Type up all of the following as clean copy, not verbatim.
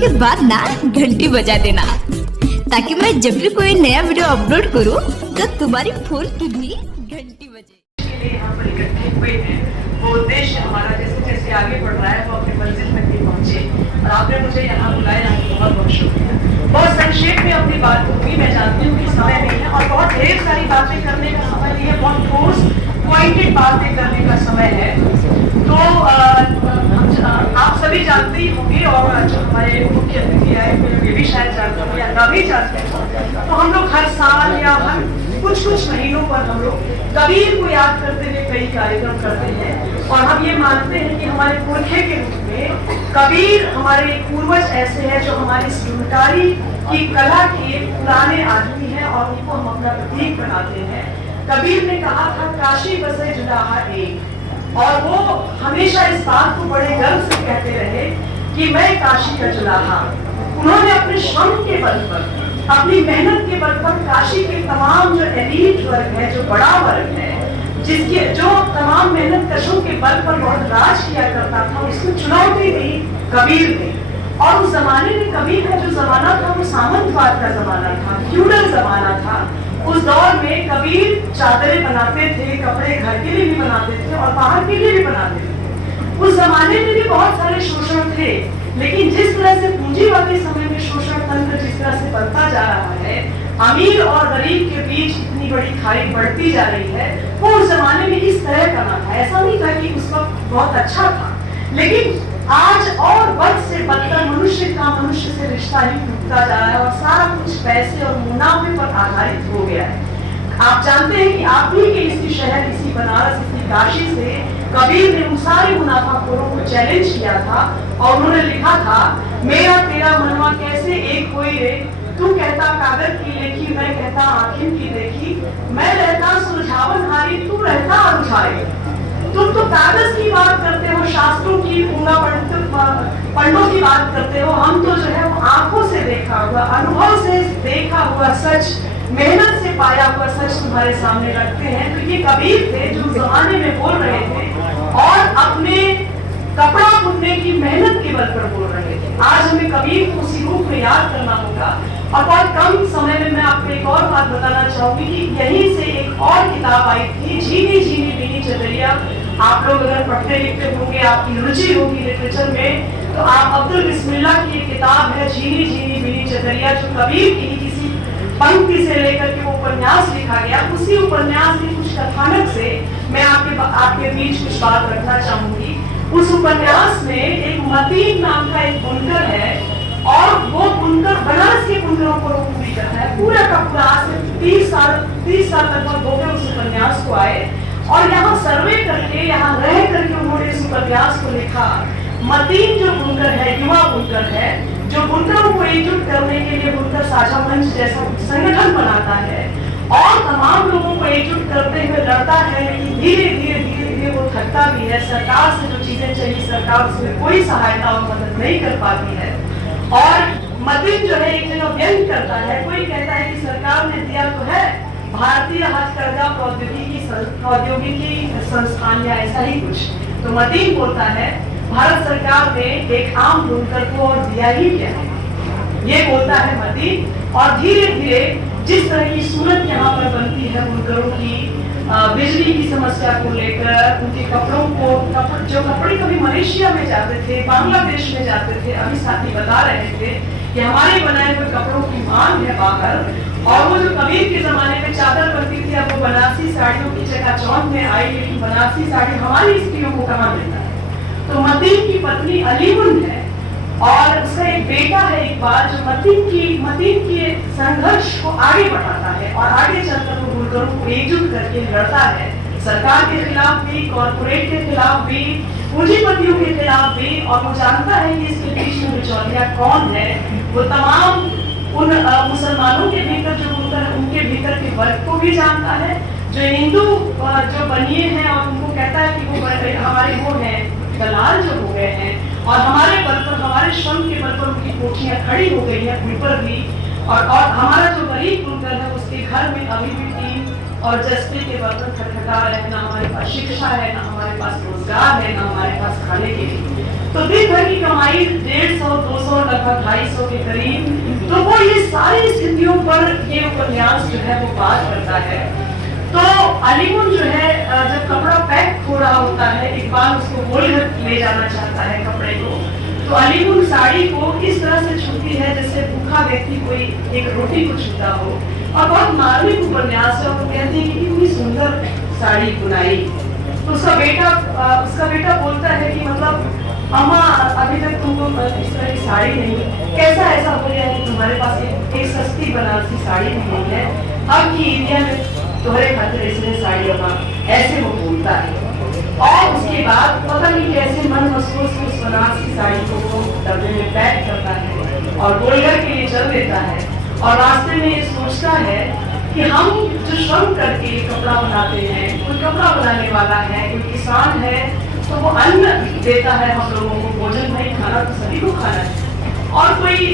के बाद ना घंटी बजा देना, ताकि मैं जब भी कोई नया वीडियो अपलोड करूं तो तुम्हारी फोन की भी घंटी बजे। यहाँ पर इकट्ठे हुए हैं, वो उद्देश्य हमारा जैसे जैसे आगे बढ़ रहा है वो अपनी मंजिल तक भी पहुंचे, और आपने मुझे यहाँ बुलाया, बहुत बहुत शुक्रिया। बहुत संक्षेप में अपनी बात होगी, मैं जानती हूँ कि समय नहीं है और बहुत ढेर सारी बातें करने का समय नहीं है, बहुत ठोस पॉइंटेड बातें करने का समय है। तो आप सभी जानते ही होंगे, और जो हमारे मुख्य अतिथि आए ये भी शायद जानते होंगे या ना भी जानते हैं। तो हम लोग हर साल या हर कुछ महीनों पर हम लोग कबीर को याद करते हुए कई कार्यक्रम करते हैं, और हम ये मानते हैं कि हमारे पुरखे के रूप में कबीर हमारे पूर्वज ऐसे हैं जो हमारी सुनकारी की कला के पुराने आदमी हैं, और उनको हम अपना प्रतीक बनाते हैं। कबीर ने कहा था, काशी बसे जुलाहा एक, और वो हमेशा इस बात को बड़े गर्व से कहते रहे कि मैं काशी का जुलाहा। उन्होंने अपने श्रम के बल पर, अपनी मेहनत के बल पर काशी के तमाम जो एलीट वर्ग है, जो बड़ा वर्ग है, जिसके जो तमाम मेहनत कशों के बल पर बहुत राज किया करता था, उसको चुनौती दी कबीर ने। और उस जमाने में कबीर का जो जमाना था वो सामंतवाद का जमाना था, फ्यूडल जमाना था। उस दौर में कबीर चादरें बनाते थे, कपड़े घर के लिए भी बनाते थे और बाहर के लिए भी बनाते थे। उस जमाने में भी बहुत सारे शोषण थे, लेकिन जिस तरह से पूंजीवादी समय में शोषण तंत्र जिस तरह से बढ़ता जा रहा है, अमीर और गरीब के बीच इतनी बड़ी खाई बढ़ती जा रही है, वो उस जमाने में इस तरह का ना था। ऐसा नहीं था कि उस वक्त बहुत अच्छा था, लेकिन आज और बद से बदतर मनुष्य का मनुष्य से रिश्ता ही टूटता जा रहा है, और सारा कुछ पैसे और मुनाफे पर आधारित हो गया है। आप जानते हैं कि आप भी के इसी शहर, इसी बनारस, इसी काशी से कबीर ने उन सारे मुनाफाखोरों को चैलेंज किया था, और उन्होंने लिखा था, मेरा तेरा मनवा कैसे एक होई रे, तू कहता कागज की लेखी, मैं कहता आँखिन की देखी, मैं रहता सुलझावन हारी, तू रहता अरुझाए। तुम तो कागज की बात करते हो, शास्त्रों की, पंडों की बात करते हो, हम तो जो है वो आंखों से देखा हुआ, अनुभव से देखा हुआ सच, मेहनत से पाया हुआ सच तुम्हारे सामने रखते हैं। तो ये कबीर थे जो जमाने में बोल रहे थे, और अपने कपड़ा बुनने की मेहनत के बल पर बोल रहे थे। आज हमें कबीर को उसी रूप में याद करना होगा। और बहुत कम समय में मैं आपको एक और बात बताना चाहूंगी कि यहीं से एक और किताब आई थी, झीनी झीनी बीनी चदरिया। आप लोग अगर पढ़ते लिखते होंगे, आपकी रुचि होगी लिटरेचर में, तो आप अब्दुल बिस्मिल्लाह की एक किताब है झीनी झीनी बीनी चदरिया, जो कबीर की किसी पंक्ति से लेकर के वो उपन्यास लिखा गया। उसी उपन्यास के कुछ कथानक से मैं आपके बीच कुछ बात रखना चाहूंगी। उस उपन्यास में एक मतीन नाम का एक बुनकर है, और वो बुनकर बनारस के बुनकरों को पूरी करता है। पूरा का पूरा आज से 30 साल तक हो गए उस उपन्यास को आए, और यहाँ सर्वे करके, यहाँ रह करके उन्होंने इस उपन्यास को लिखा। मतीन जो बुनकर है, युवा बुनकर है, जो बुनकरों को एकजुट करने के लिए बुनकर साझा मंच जैसा संगठन बनाता है, और तमाम लोगों को एकजुट करते हुए लड़ता है, लेकिन धीरे धीरे वो थकता भी है। सरकार से जो चीजें चाहिए, सरकार उसमें कोई सहायता और मदद नहीं कर पाती है। और मतीन जो है एक जगह व्यंग करता है, कोई कहता है कि सरकार ने दिया तो है, भारतीय हथकरघा प्रौद्योगिकी संस्थान या ऐसा ही कुछ। तो मतीन बोलता है, भारत सरकार ने एक आम बुनकर को और दिया ही क्या, ये बोलता है मतीन। और धीरे धीरे जिस तरह की सूरत यहाँ पर बनती है बुनकरों की, बिजली की समस्या को लेकर, उनके कपड़ों को, जो कपड़े कभी मलेशिया में जाते थे, बांग्लादेश में जाते थे, अभी साथी बता रहे थे कि हमारे बनाए हुए कपड़ों की मांग है बाहर। और वो जो कबीर के जमाने में चादर बनती थी, अब वो बनारसी साड़ियों की चकाचौंध में आई, लेकिन बनारसी साड़ी हमारी स्त्रियों को कहाँ मिलता है। तो मतीन की पत्नी अलीमुन है, और उसका एक बेटा है इकबाल, जो मतीन के संघर्ष को आगे बढ़ाता है, और आगे चलकर वो बुनकरों को एकजुट करके लड़ता है, सरकार के खिलाफ भी, कॉर्पोरेट के खिलाफ भी, पूंजीपतियों के खिलाफ भी। और वो जानता है कि इसके बीच में बिचौलिया कौन है। वो तमाम उन मुसलमानों के भीतर जो बुनकर है, उनके भीतर के वर्ग को भी जानता है, जो हिंदू जो बनिए हैं, और उनको कहता है कि वो हमारे वो हैं दलाल जो हो गए हैं, और हमारे बल पर, हमारे श्रम के बल पर उनकी कोठियां खड़ी हो गई हैं ऊपर भी। और हमारा जो गरीब बुनकर है, उसके घर में अभी भी टीन और जस्ते के बर्तन खटखटा रहे, ना हमारे पास शिक्षा है, ना हमारे पास रोजगार है, ना हमारे पास खाने के लिए। तो दिन भर की कमाई 150, 200, लगभग 250 के करीब। तो वो ये सारी स्थितियों पर ये उपन्यास जो है वो बात करता है। तो अलीमुन जो है जब कपड़ा पैक हो रहा होता है, इकबाल उसको गोलघर ले जाना चाहता है कपड़े को, तो अलीमुन साड़ी को इस तरह से छूती है जैसे भूखा व्यक्ति कोई एक रोटी को छूता हो। और बहुत मार्मिक उपन्यास है। और कहते हैं कि इतनी सुंदर साड़ी बुनाई। तो उसका बेटा बोलता है कि मतलब अम्मा अभी तक तुमको इस तरह की साड़ी नहीं, कैसा ऐसा हो गया है कि तुम्हारे पास एक सस्ती बनारसी साड़ी नहीं है, अब की इंडिया में तुम्हारे खातिर इसने साड़ी अम्मा, ऐसे वो बोलता है। और उसके बाद पता नहीं कैसे मन महसूस उस बनारसी साड़ी को वो डब्बे में पैक करता है और गोलघर के लिए चल देता है। और रास्ते में ये सोचता है कि हम जो श्रम करके कपड़ा बनाते हैं, कोई कपड़ा बनाने वाला है, कोई किसान है, तो वो अन्न देता है हम लोगों को, भोजन नहीं, खाना तो सभी को खाना है। और कोई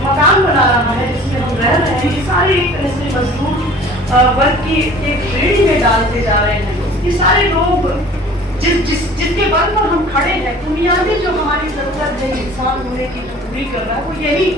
मकान बना रहा है जिसमें हम रह रहे हैं, ये सारे एक तरह से मजदूर वर्ग की एक श्रेणी में डालते जा रहे हैं। ये सारे लोग जिसके बल पर हम खड़े हैं, बुनियादी जो हमारी जरूरत है इंसान होने की जो पूरी कर रहा है वो यही,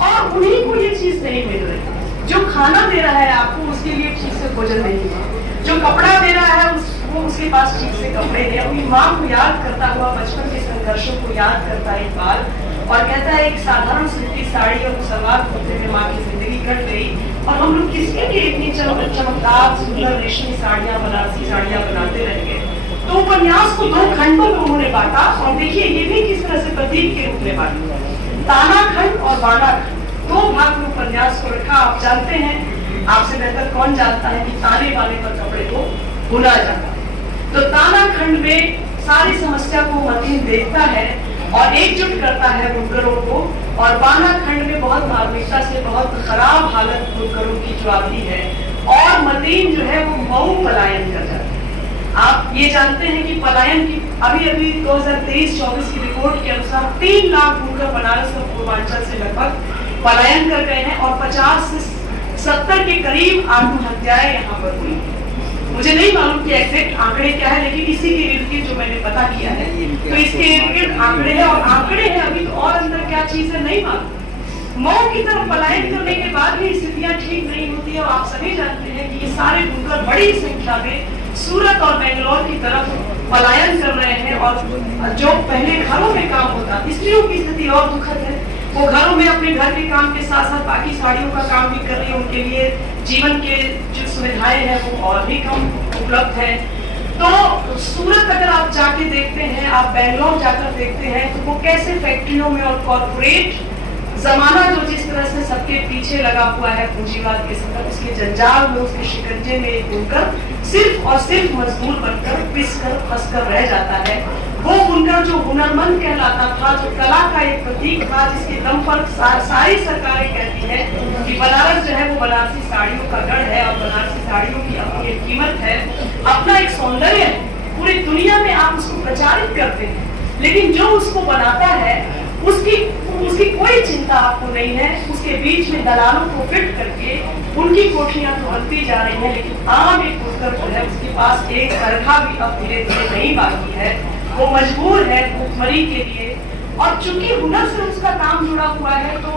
और उन्हीं को ये चीज नहीं मिल रही। जो खाना दे रहा है आपको, उसके लिए ठीक से भोजन नहीं है। जो कपड़ा दे रहा है वो उसके पास ठीक से कपड़े नहीं। अपनी माँ को याद करता हुआ बचपन के संघर्षों को याद करता है इकबाल, और कहता है एक साधारण सूती साड़ी और सलवार कुर्ते में माँ की जिंदगी कट गई, और हम लोग किसके लिए इतनी चमकदार सुंदर रेशमी साड़ियाँ, बनारसी साड़ियाँ बनाते रह गए। तो उपन्यास को 2 खंडों में उन्होंने बांटा, और देखिए ये भी किस तरह से प्रतीक के रूप में बांटा। ताना खंड और बाणा खंड, 2 भाग में उपन्यास को रखा। आप जानते हैं, आपसे बेहतर कौन जानता है कि ताने वाले पर कपड़े को बुना जाता है। तो ताना खंड में सारी समस्या को मतीन देखता है और एकजुट करता है बुनकरों को, और बाणा खंड में बहुत मार्मिकता से बहुत खराब हालत बुनकरों की जो आती है, और मतीन जो है वो मऊ पलायन कर जाता है। आप ये जानते हैं कि पलायन की अभी 2023-24 की रिपोर्ट के अनुसार 3 लाख बुनकर बनारस और पूर्वांचल से लगभग पलायन कर गए हैं, और 50 से 70 के करीब आत्महत्याएं यहाँ पर हुई। मुझे नहीं मालूम कि एग्जैक्ट आंकड़े क्या है, लेकिन इसी के इर्द गिर्द जो मैंने पता किया है, तो इसके इर्द गिर्द आंकड़े हैं, और आंकड़े हैं अभी तो, और अंदर क्या चीज है नहीं मालूम। मऊ की तरफ पलायन करने के बाद भी स्थितियां ठीक नहीं होती है, और आप सभी जानते हैं कि ये सारे बुनकर बड़ी संख्या में सूरत और बेंगलोर की तरफ पलायन कर रहे हैं। और जो पहले घरों में काम होता, स्त्रियों की स्थिति और दुखद है, वो घरों में अपने घर के काम के साथ साथ बाकी साड़ियों का काम भी कर रही है। उनके लिए जीवन के जो सुविधाएं हैं वो और भी कम उपलब्ध है। तो सूरत अगर आप जाके देखते हैं, आप बेंगलोर जाकर देखते हैं, तो वो कैसे फैक्ट्रियों में और कॉर्पोरेट जमाना जो जिस तरह से सबके पीछे लगा हुआ है पूंजीवाद के संदर्भ, उसके जंजाल में, उसके शिकंजे में एक बुनकर सिर्फ और सिर्फ मजदूर बनकर पिसकर फंसकर रह जाता है। वो बुनकर जो हुनरमंद कहलाता था, जो कला का एक प्रतीक था, जिसके दम पर सारी सरकारें कहती है कि बनारस जो है वो बनारसी साड़ियों का गढ़ है, और बनारसी साड़ियों की अपनी एक कीमत है, अपना एक सौंदर्य है, पूरी दुनिया में आप उसको प्रचारित करते हैं। लेकिन जो उसको बनाता है उसकी कोई चिंता आपको नहीं है। उसके बीच में दलालों को फिट करके उनकी कोठियां तो बनती जा रही हैं, लेकिन आम एक बुनकर जो है उसके पास एक तरखा भी अब धीरे धीरे नहीं बाकी है। वो मजबूर है भूखमरी के लिए, और चूंकि हुनर से उसका काम जुड़ा हुआ है, तो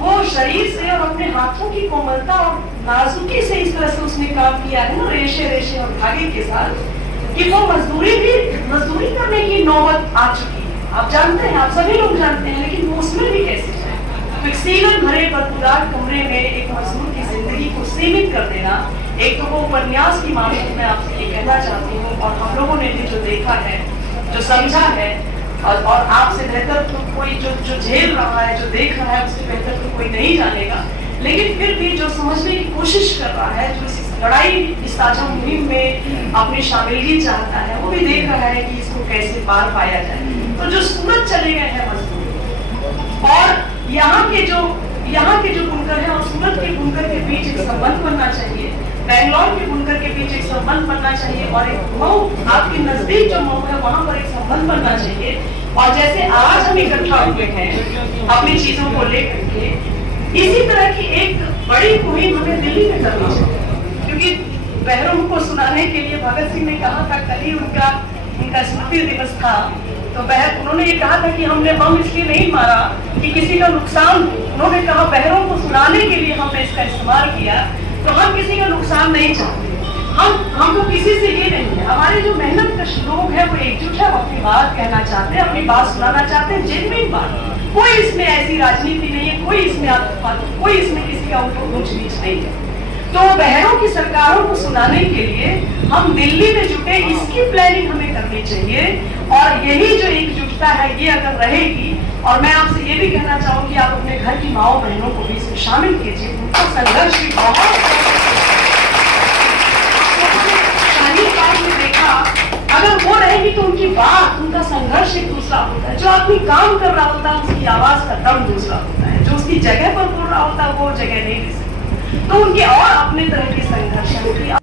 वो शरीर से और अपने हाथों की कोमलता और नाजुकी से इस तरह से उसने काम किया है ना, रेशे रेशे और धागे के साथ, कि वो मजदूरी करने की नौबत आ चुकी है। आप जानते हैं, आप सभी लोग जानते हैं, लेकिन वो उसमें भी कैसे है। तो एक सीलन भरे बदबूदार कमरे में एक मजदूर की जिंदगी को सीमित कर देना, एक तो वो उपन्यास की मामले में मैं आपसे ये कहना चाहती हूँ, और हम लोगों ने भी जो देखा है, जो समझा है, और आपसे बेहतर तो कोई जो झेल रहा है, जो देख रहा है, उससे बेहतर तो कोई नहीं जानेगा। लेकिन फिर भी जो समझने की कोशिश कर रहा है, जो इस लड़ाई, इस साझा मुहिम में अपनी शामिलगी चाहता है, वो भी देख रहा है कि इसको कैसे पार पाया जाए। तो जो सूरत चले गए हैं मजदूर, और यहाँ के जो बुनकर हैं और सूरत के बुनकर के बीच एक संबंध बनना चाहिए, बेंगलोर के बुनकर के बीच एक संबंध बनना चाहिए, और एक मऊ, आपके नजदीक जो मऊ है वहां पर एक संबंध बनना चाहिए। और जैसे आज हम इकट्ठा हुए हैं अपनी चीजों को लेकर के, इसी तरह की एक बड़ी मुहिम हमें दिल्ली में करनी चाहिए, क्योंकि बहरों को सुनाने के लिए भगत सिंह ने कहा था, कल ही उनका स्मृति दिवस था, तो उन्होंने ये कहा था कि हमने बम इसलिए नहीं मारा कि किसी का नुकसान, उन्होंने कहा बहरों को सुनाने के लिए हमने इसका इस्तेमाल किया, तो हम किसी का नुकसान नहीं चाहते। हमको किसी से ये नहीं है, हमारे जो मेहनत कश लोग हैं वो एकजुट है, अपनी बात कहना चाहते हैं, अपनी बात सुनाना चाहते हैं, जेन्युइन बात। कोई इसमें ऐसी राजनीति नहीं है, कोई इसमें किसी का ऊंच नीच नहीं है। तो बहरों की सरकारों को सुनाने के लिए हम दिल्ली में जुटे, इसकी प्लानिंग हमें करनी चाहिए। और यही जो एकजुटता है ये अगर रहेगी, और मैं आपसे ये भी कहना चाहूंगी आप अपने घर की माओ बहनों को भी इसमें शामिल कीजिए, उनका संघर्ष भी बहुत में देखा, अगर वो रहेगी तो उनकी बात, उनका संघर्ष एक दूसरा होता है। जो आदमी काम कर रहा होता है उसकी आवाज का दम दूसरा होता है, जो उसकी जगह पर बोल रहा होता है वो जगह नहीं दे सकता। तो उनके और अपने तरह के संघर्ष है।